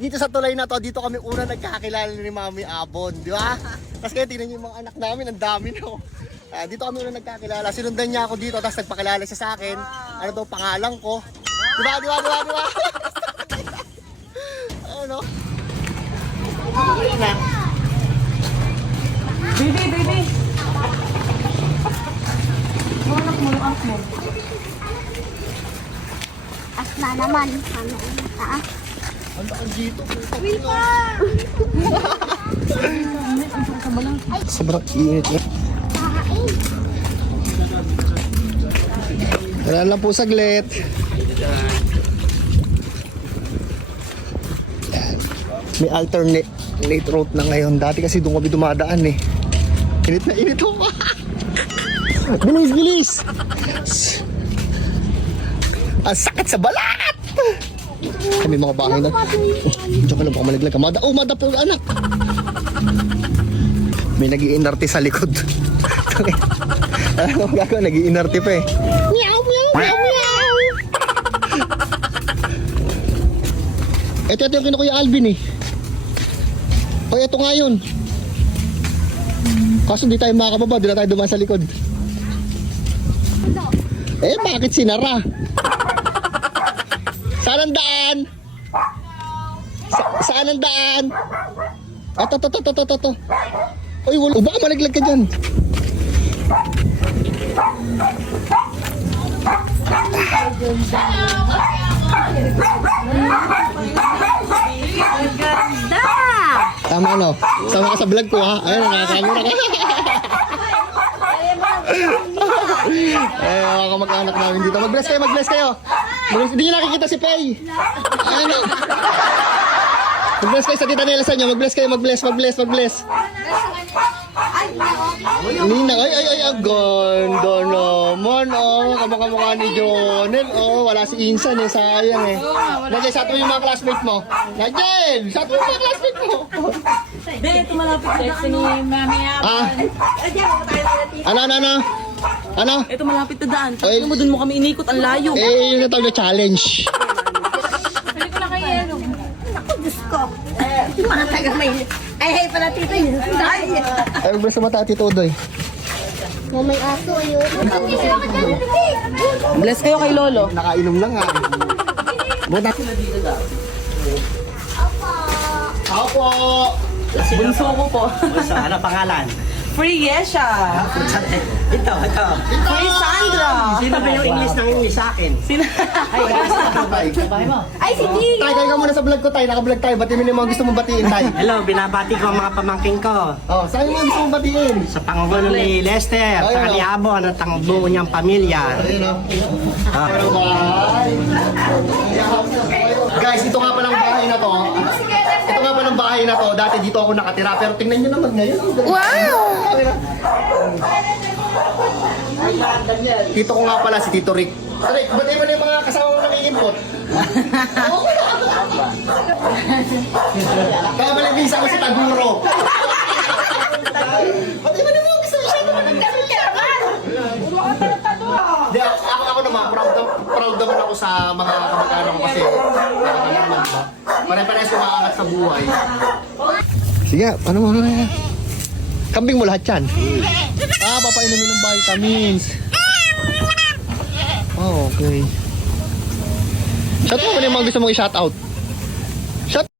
Dito sa tulay na to, dito kami una nagkakilala ni Mami Abon, di ba? Kasi kaya tingnan niyo yung mga anak namin, ang dami no. Dito kami una nagkakilala. Sinundan niya ako dito, tapos nagpakilala siya sa akin. Ano daw pangalan ko? Di ba? Ano? Baby! Mulak mo. As na naman. Ano yung taas? Ang dito. Sobrang init eh. Wala lang po saglit. Yan. May alternate route na ngayon. Dati kasi doon kami dumadaan eh. Init na init ako. Bilis! Ang sakit sa balat! May mga bahay na. Diyan ka lang baka malaglag ka. Madapol anak. May nag-iinarte sa likod. Alam mo gagawin, nag-iinarte pa eh. Meow! Ito yung kinukuya Alvin eh. O ito nga yun. Kaso di tayo makakababa, di na tayo dumaan sa likod. Eh bakit sinara? Saan ang daan? Saan ang daan? Ito. Uy, baka malaglag ka dyan. Ganda! Tama ano? Sama ka sa vlog ko ha? Ayun, nakakamura ka. Mga kamag-anak namin dito. Mag-bless kayo. Hindi nyo nakikita si Pei. Ayun. Mag-bless kayo sa tita nila sa inyo. Mag-bless. Nina, ay, ang ganda naman. Kamukha ni Jonel. Wala si Insan eh, sayang eh. Nagyan, sato yung mga classmate mo. Nagyan, sato yung mga classmate mo. Be, ito malapit na daan. Ni Mami Abon. Ano? Ito malapit na daan. Sabi mo, dun mo kami inikot. Ang layo. Yun na tawag na challenge. Pwede ko na kayo. Ako, Diyos ko. Mga taga may... Ay, pala tito yun. Ay, mag-bless sa mata, Tito Udoy. Oh, may aso yun. Bless kayo kay Lolo. Nakainom lang ha. Buta. Opo. Bunso ko po. Ano pangalan? Free Yesha. Ito. Free Sandra. Sino ba yung English ng English sa akin? Sino? Ay, si Ding! Tay, kayo ka muna sa vlog ko, Tay. Naka-vlog tayo. Batiin mo yung mga gusto mong batiin, Tay. Hello, binabati ko ang mga pamangking ko. Saan yung mga gusto mong batiin? Sa Pangulo ni Lester, sa ni Abon at ang buo niyang pamilya. Ayun o. Ah. Guys, ito nga palang bahay na to. Ito nga palang bahay na to. Dati dito ako nakatira. Pero tingnan nyo naman ngayon. Wow! Tito ko nga pala si Tito Rick. Rick, ba't mo na yung mga kasama mo nang-iimpot? Kaya malibisa ko si Taguro. Ba't mo na yung gusto siya naman nagkaroon? Ako naman, proud naman ako sa mga kamag-anak ko kasi pare-parehas kumaangat sa buhay. Sige, ano mo na yan? Kambing mo lahat yan? Papainumin ng vitamins. Okay. Shout mo na yung mga gusto mong i-shout out.